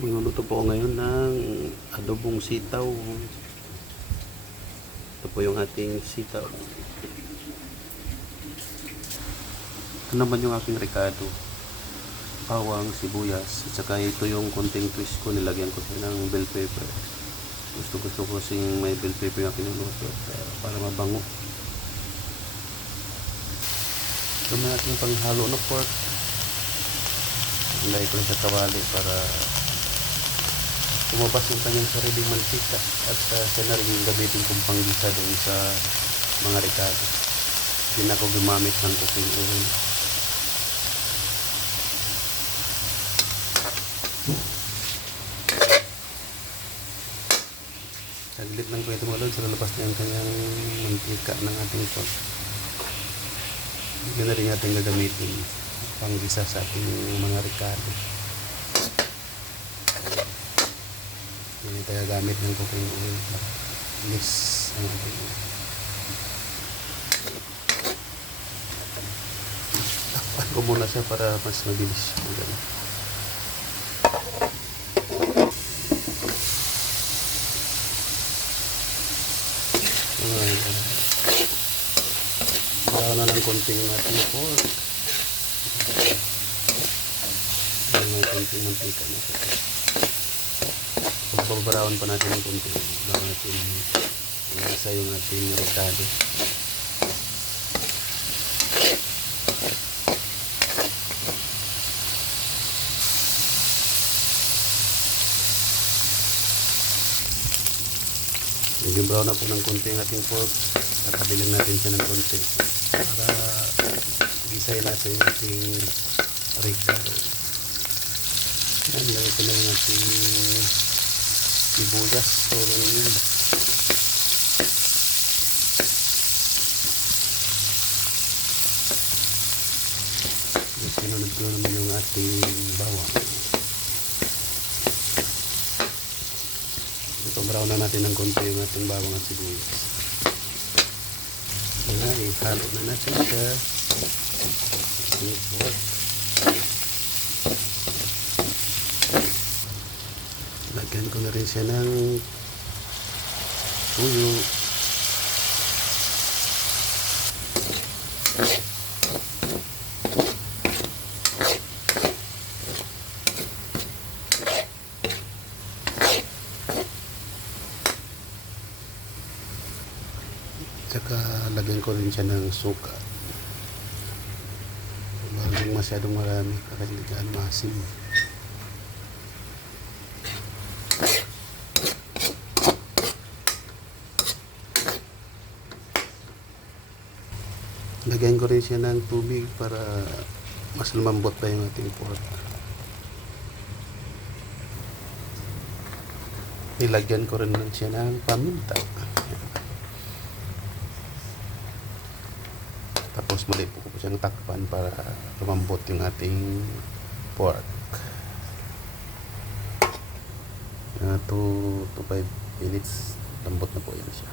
Magluluto po ako ngayon ng adobong sitaw. Ito po yung ating sitaw. Ito naman yung aking ricado. Bawang, sibuyas. At saka ito yung konting twist ko. Nilagyan ko siya ng bell pepper. Gusto ko kasing may bell pepper yung kinuluto para mabango. Ito na ating panghalo na pork. Ilagay ko sa kawali para lumabas yung kanyang sariling mantika at siya na rin gamitin kong panggisa doon sa mga ricado. Hindi na ako gumamit ng cooking oil. Saglit lang po ito mga lord, sa lalabas na yung kanyang mantika ng ating pork. Yun na rin ating gagamitin panggisa sa ating mga ricado. Hindi tayo gamit ng cooking oil para mix ang ating takpan ko muna siya para mas mabilis magano. Bawa na ng konting ating pork. May konting mantika na siya. Pagbabarawan pa natin ng konti bago natin isa yung ating ricado. Medyo brown na po ng konti ang ating pork. Tatabilin natin siya ng konti para gisayin natin yung ating ricado. Yan, lagay ko na yung ating sibuyas. So, yun. Sinunod ko naman yung ating bawang. Ito, brown na natin ng konti yung ating bawang at sibuyas. Ihalo na natin siya. Lagyan ko na rin siya ng tuyo. Tsaka lagyan ko rin siya ng suka. Huwag masyadong marami para hindi gaano maasim. Lagyan ko rin siya ng tubig para mas lumambot pa yung ating pork. Ilagyan ko rin siya ng paminta. Tapos muli po ko siyang takpan para lumambot yung ating pork. 2 to 5 minutes lambot na po yan siya.